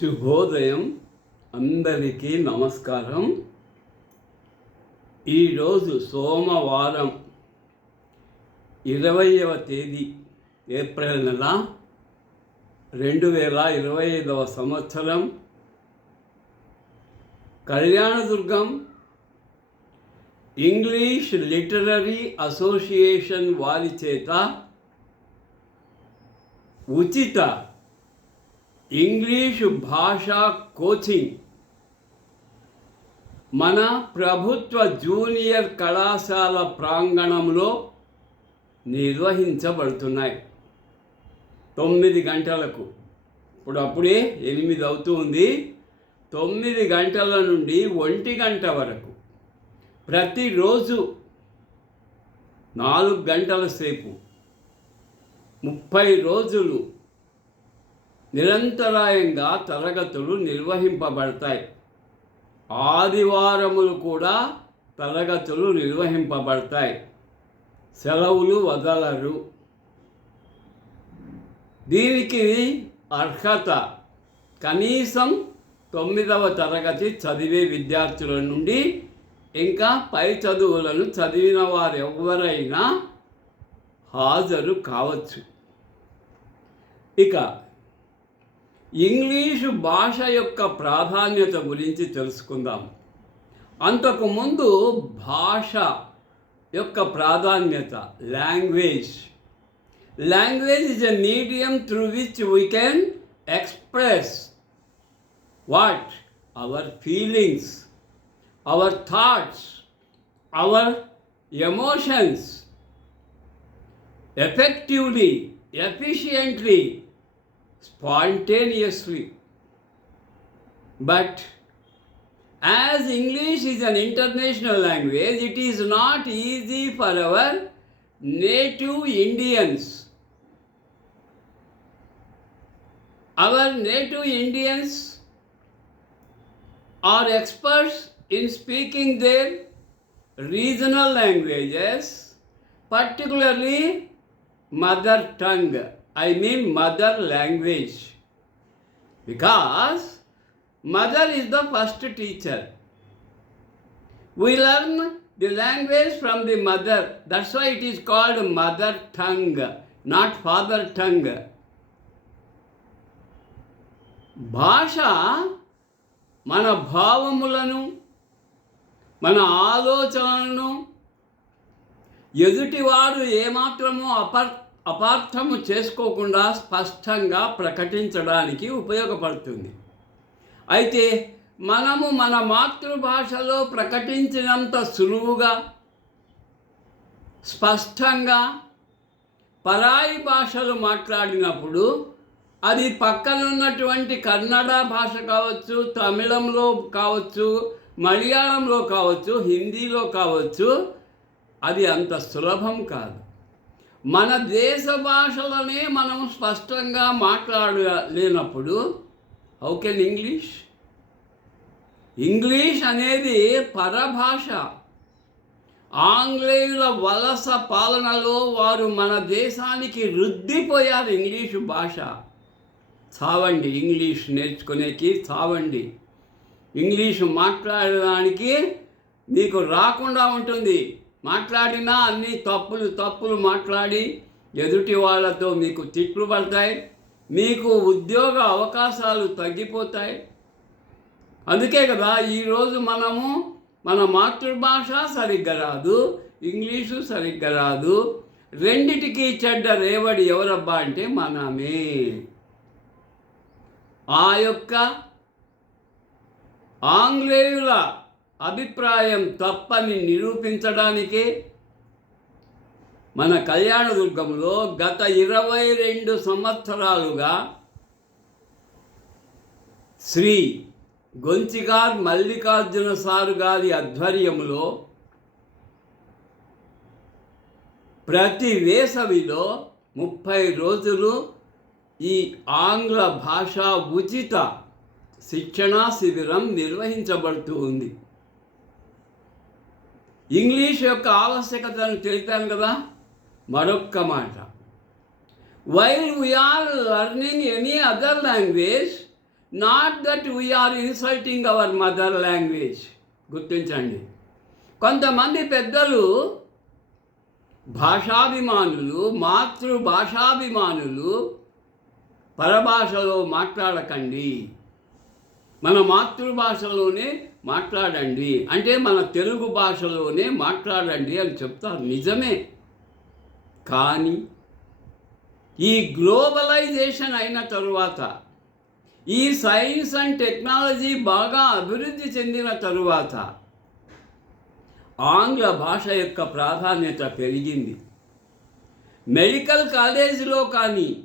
శుభోదయం. అందరికీ నమస్కారం. ఈరోజు సోమవారం ఇరవైవ తేదీ ఏప్రిల్ నెల రెండు వేల ఇరవై ఐదవ సంవత్సరం. కళ్యాణదుర్గం ఇంగ్లీష్ లిటరరీ అసోసియేషన్ వారి చేత ఉచిత ఇంగ్లీషు భాషా కోచింగ్. మన ప్రభుత్వ జూనియర్ కళాశాల ప్రాంగణంలో నిర్వహించబడుతున్నాయి. తొమ్మిది గంటలకు. ఇప్పుడు అప్పుడే ఎనిమిది అవుతుంది తొమ్మిది గంటల నుండి ఒంటి గంట వరకు. ప్రతిరోజు నాలుగు గంటల సేపు. ముప్పై రోజులు నిరంతరాయంగా తరగతులు నిర్వహింపబడతాయి. ఆదివారములు కూడా తరగతులు నిర్వహింపబడతాయి. సెలవులు వదలరు. దీనికి అర్హత కనీసం తొమ్మిదవ తరగతి చదివే విద్యార్థుల నుండి ఇంకా పై చదువులను చదివిన వారు ఎవరైనా హాజరు కావచ్చు. ఇక ఇంగ్లీషు భాష యొక్క ప్రాధాన్యత గురించి తెలుసుకుందాం. అంతకుముందు భాష యొక్క ప్రాధాన్యత language. Language is a medium through which we can express what? Our feelings our thoughts our emotions. Effectively efficiently spontaneously. But as English is an international language, it is not easy for our native Indians. Our native Indians are experts in speaking their regional languages, particularly mother tongue. I mean mother language because mother is the first teacher we learn the language from the mother that's why it is called mother tongue not father tongue భాష మన భావములను మన ఆలోచనలను ఎదుటివాడు ఏమాత్రమో అపర్ అపార్థము చేసుకోకుండా స్పష్టంగా ప్రకటించడానికి ఉపయోగపడుతుంది. అయితే మనము మన మాతృభాషలో ప్రకటించినంత సులువుగా స్పష్టంగా పరాయి భాషలు మాట్లాడినప్పుడు అది పక్కనున్నటువంటి కన్నడ భాష కావచ్చు తమిళంలో కావచ్చు మలయాళంలో కావచ్చు హిందీలో కావచ్చు అది అంత సులభం కాదు. మన దేశ భాషలనే మనం స్పష్టంగా మాట్లాడలేనప్పుడు హౌ కెన్ ఇంగ్లీష్ ఇంగ్లీష్ అనేది పరభాష. ఆంగ్లేయుల వలస పాలనలో వారు మన దేశానికి రుద్దిపోయారు ఇంగ్లీషు భాష. చావండి ఇంగ్లీష్ నేర్చుకునేకి చావండి. ఇంగ్లీషు మాట్లాడడానికి నీకు రాకుండా ఉంటుంది. మాట్లాడినా అన్ని తప్పులు తప్పులు మాట్లాడి ఎదుటి వాళ్ళతో మీకు తిట్లు పడతాయి మీకు ఉద్యోగ అవకాశాలు తగ్గిపోతాయి. అందుకే కదా ఈరోజు మనము మన మాతృభాష సరిగ్గా రాదు ఇంగ్లీషు సరిగ్గా రాదు రెండిటికి చెడ్డ రేవడి ఎవరబ్బా అంటే మనమే. ఆ యొక్క ఆంగ్లేయుల అభిప్రాయం తప్పని నిరూపించడానికే మన కళ్యాణదుర్గంలో గత ఇరవై రెండు సంవత్సరాలుగా శ్రీ గొంచిగార్ మల్లికార్జున సారు గారి ఆధ్వర్యంలో ప్రతి వేసవిలో ముప్పై రోజులు ఈ ఆంగ్ల భాష ఉచిత శిక్షణా శిబిరం నిర్వహించబడుతూ ఉంది. ఇంగ్లీష్ యొక్క ఆవశ్యకతను తెలిపాను కదా మరొక్క మాట. While we are learning any other language not that we are insulting our mother language గుర్తించండి. కొంతమంది పెద్దలు భాషాభిమానులు మాతృభాషాభిమానులు పరభాషలో మాట్లాడకండి. మన మాతృభాషలోనే మాట్లాడండి అంటే మన తెలుగు భాషలోనే మాట్లాడండి అని చెప్తారు. నిజమే. కానీ ఈ గ్లోబలైజేషన్ అయిన తరువాత ఈ సైన్స్ అండ్ టెక్నాలజీ బాగా అభివృద్ధి చెందిన తరువాత ఆంగ్ల భాష యొక్క ప్రాధాన్యత పెరిగింది. మెడికల్ కాలేజీలో కానీ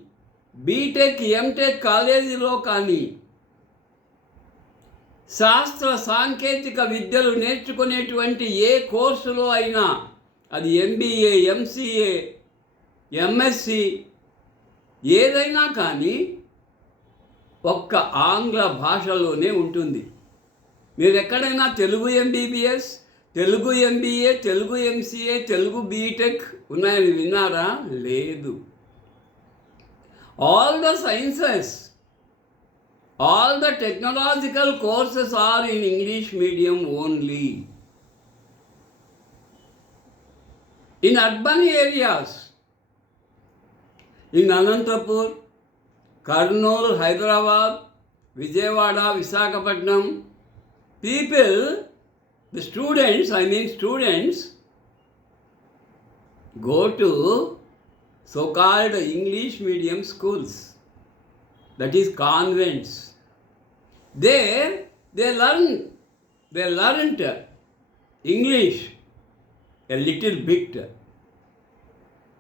బీటెక్ ఎంటెక్ కాలేజీలో కానీ శాస్త్ర సాంకేతిక విద్యలు నేర్చుకునేటువంటి ఏ కోర్సులో అయినా అది ఎంబీఏ ఎంసీఏ ఎంఎస్సి ఏదైనా కానీ ఒక్క ఆంగ్ల భాషలోనే ఉంటుంది. మీరు ఎక్కడైనా Telugu MBBS Telugu MBA Telugu MCA Telugu BTech ఉన్నాయని విన్నారా? లేదు. All the sciences all the technological courses are in English medium only. In urban areas, in Anantapur, Karnool, Hyderabad, Vijayawada, Visakhapatnam, people, the students, I mean students, go to so called English medium schools. That is convents. There they learn, they learned English a little bit,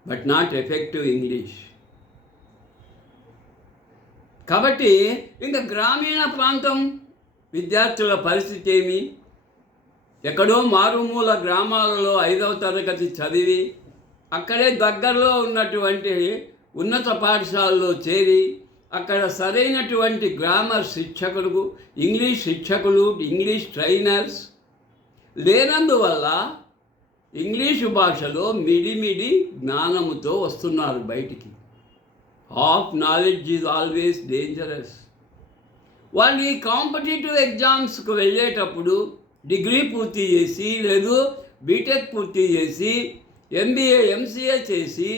but not effective English. కాబట్టి ఇంకా గ్రామీణ ప్రాంతం విద్యార్థుల పరిస్థితి ఏమి ఎక్కడో మారుమూల గ్రామాలలో ఐదవ తరగతి చదివి అక్కడే దగ్గరలో ఉన్నటువంటి ఉన్నత పాఠశాలలో చేరి అక్కడ సరైనటువంటి గ్రామర్ శిక్షకులు ఇంగ్లీష్ శిక్షకులు ఇంగ్లీష్ ట్రైనర్స్ లేనందువల్ల ఇంగ్లీషు భాషలో మిడిమిడి జ్ఞానముతో వస్తున్నారు బయటికి. Half knowledge is always dangerous వాళ్ళు ఈ కాంపిటేటివ్ ఎగ్జామ్స్కి వెళ్ళేటప్పుడు డిగ్రీ పూర్తి చేసి లేదు బీటెక్ పూర్తి చేసి ఎంబీఏ ఎంసీఏ చేసి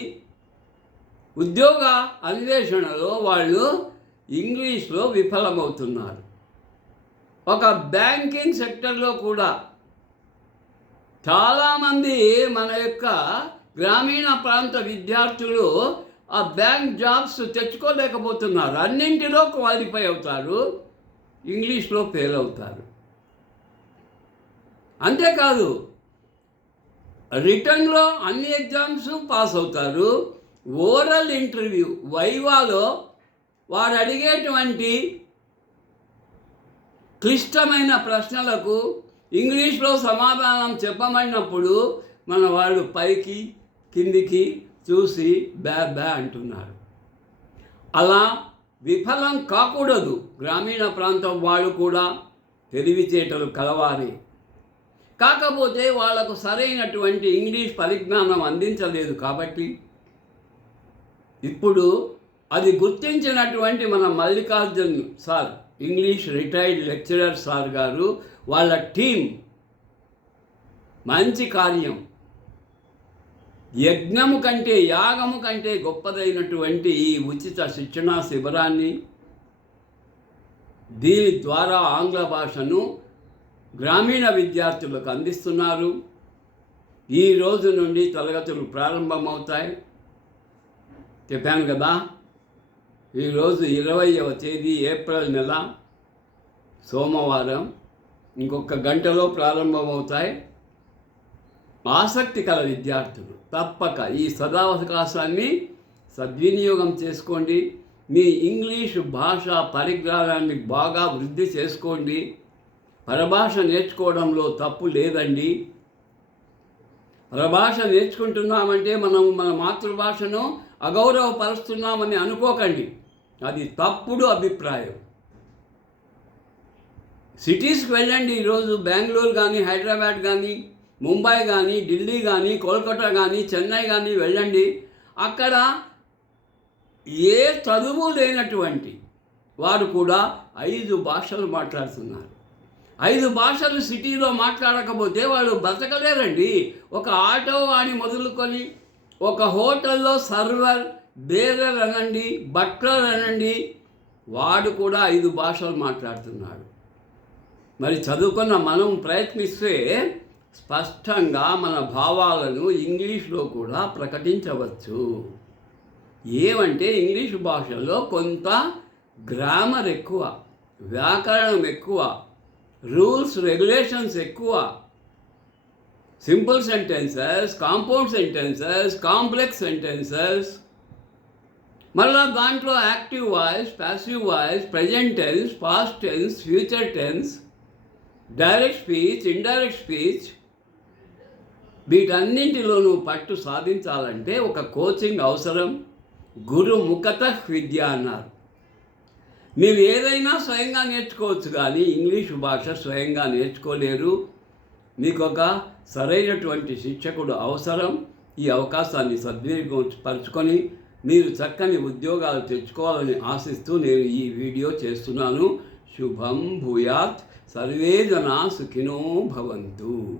ఉద్యోగ అన్వేషణలో వాళ్ళు ఇంగ్లీష్లో విఫలమవుతున్నారు. ఒక బ్యాంకింగ్ సెక్టర్లో కూడా చాలామంది మన యొక్క గ్రామీణ ప్రాంత విద్యార్థులు ఆ బ్యాంక్ జాబ్స్ తెచ్చుకోలేకపోతున్నారు. అన్నింటిలో క్వాలిఫై అవుతారు ఇంగ్లీష్లో ఫెయిల్ అవుతారు. అంతేకాదు రిటర్న్లో అన్ని ఎగ్జామ్స్ పాస్ అవుతారు. Oral interview. వైవాలో వారు అడిగేటువంటి క్లిష్టమైన ప్రశ్నలకు ఇంగ్లీష్లో సమాధానం చెప్పమన్నప్పుడు మన వాళ్ళు పైకి కిందికి చూసి బ్యా బ్యా అంటున్నారు. అలా విఫలం కాకూడదు. గ్రామీణ ప్రాంతం వాళ్ళు కూడా తెలివిచేటలు కలవాలి. కాకపోతే వాళ్ళకు సరైనటువంటి ఇంగ్లీష్ పరిజ్ఞానం అందించలేదు కాబట్టి ఇప్పుడు అది గుర్తించినటువంటి మన Mallikarjun sir English retired lecturer sir గారు వాళ్ళ టీం మంచి కార్యం. యజ్ఞము కంటే యాగము కంటే గొప్పదైనటువంటి ఈ ఉచిత శిక్షణా శిబిరాన్ని దీని ద్వారా ఆంగ్ల భాషను గ్రామీణ విద్యార్థులకు అందిస్తున్నారు. ఈ రోజు నుండి తరగతులు ప్రారంభమవుతాయి. చెప్పాను కదా ఈరోజు ఇరవైవ తేదీ ఏప్రిల్ నెల సోమవారం. ఇంకొక గంటలో ప్రారంభమవుతాయి. ఆసక్తికర విద్యార్థులు తప్పక ఈ సదావకాశాన్ని సద్వినియోగం చేసుకోండి. మీ ఇంగ్లీషు భాష పరిజ్ఞానాన్ని బాగా వృద్ధి చేసుకోండి. పరభాష నేర్చుకోవడంలో తప్పు లేదండి. పరభాష నేర్చుకుంటున్నామంటే మనం మన మాతృభాషను అగౌరవపరుస్తున్నామని అనుకోకండి. అది తప్పుడు అభిప్రాయం. సిటీస్కి వెళ్ళండి. ఈరోజు బెంగళూరు కానీ హైదరాబాద్ కానీ ముంబై కానీ ఢిల్లీ కానీ కోల్కతా కానీ చెన్నై కానీ వెళ్ళండి. అక్కడ ఏ చదువు లేనటువంటి వారు కూడా ఐదు భాషలు మాట్లాడుతున్నారు. ఐదు భాషలు సిటీలో మాట్లాడకపోతే వాళ్ళు బతకలేరండి. ఒక ఆటో వాణి మొదలుకొని ఒక హోటల్లో సర్వర్ బేరర్ అనండి బట్లర్ అనండి వాడు కూడా ఐదు భాషలు మాట్లాడుతున్నాడు. మరి చదువుకున్న మనం ప్రయత్నిస్తే స్పష్టంగా మన భావాలను ఇంగ్లీష్లో కూడా ప్రకటించవచ్చు. ఏమంటే ఇంగ్లీష్ భాషలో కొంత గ్రామర్ ఎక్కువ వ్యాకరణం ఎక్కువ రూల్స్ రెగ్యులేషన్స్ ఎక్కువ simple sentences compound sentences complex sentences మళ్ళా దాంట్లో active voice passive voice present tense past tense future tense direct speech indirect speech వీటన్నింటిలోనూ పట్టు సాధించాలంటే ఒక కోచింగ్ అవసరం. గురు ముఖత విద్య అన్నారు. మీరు ఏదైనా స్వయంగా నేర్చుకోవచ్చు కానీ ఇంగ్లీషు భాష స్వయంగా నేర్చుకోలేరు. మీకు ఒక సరైనటువంటి శిక్షకుడు అవసరం. ఈ అవకాశాన్ని సద్వినియోగపరుచుకొని మీరు చక్కని ఉద్యోగాలు తెచ్చుకోవాలని ఆశిస్తూ నేను ఈ వీడియో చేస్తున్నాను. శుభం భూయాత్. సర్వే జనా సుఖినో భవంతు.